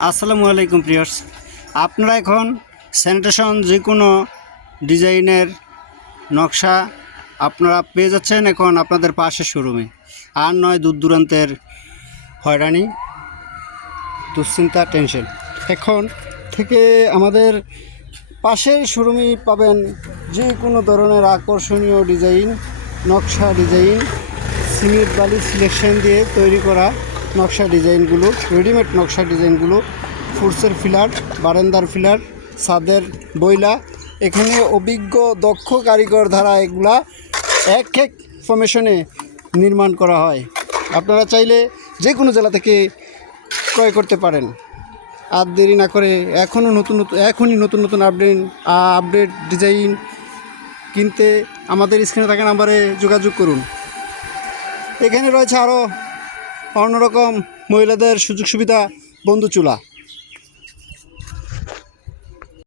আসসালামু আলাইকুম প্রিয়ার্স, আপনারা এখন স্যানিটেশন যে কোনো ডিজাইনের নকশা আপনারা পেয়ে যাচ্ছেন এখন আপনাদের পাশের শোরুমে। আর নয় দূর দূরান্তের হয়রানি, দুশ্চিন্তা, টেনশন। এখন থেকে আমাদের পাশের শোরুমেই পাবেন যে কোনো ধরনের আকর্ষণীয় ডিজাইন, নকশা ডিজাইন, সিমেন্ট বালি সিলেকশন দিয়ে তৈরি করা নকশা ডিজাইনগুলো, রেডিমেড নকশা ডিজাইনগুলো, ফুটসের ফিলার, বারান্দার ফিলার, ছাদের বইলা, এখানে অভিজ্ঞ দক্ষ কারিগর দ্বারা এগুলা এক ফরমেশনে নির্মাণ করা হয়। আপনারা চাইলে যে কোনো জেলা থেকে ক্রয় করতে পারেন। আর দেরি না করে এখনই নতুন নতুন আপডেট ডিজাইন কিনতে আমাদের স্ক্রিনে থাকা নাম্বারে যোগাযোগ করুন। এখানে রয়েছে আরও অন্যরকম মহিলাদের সুযোগ সুবিধা, বন্ধু চুলা।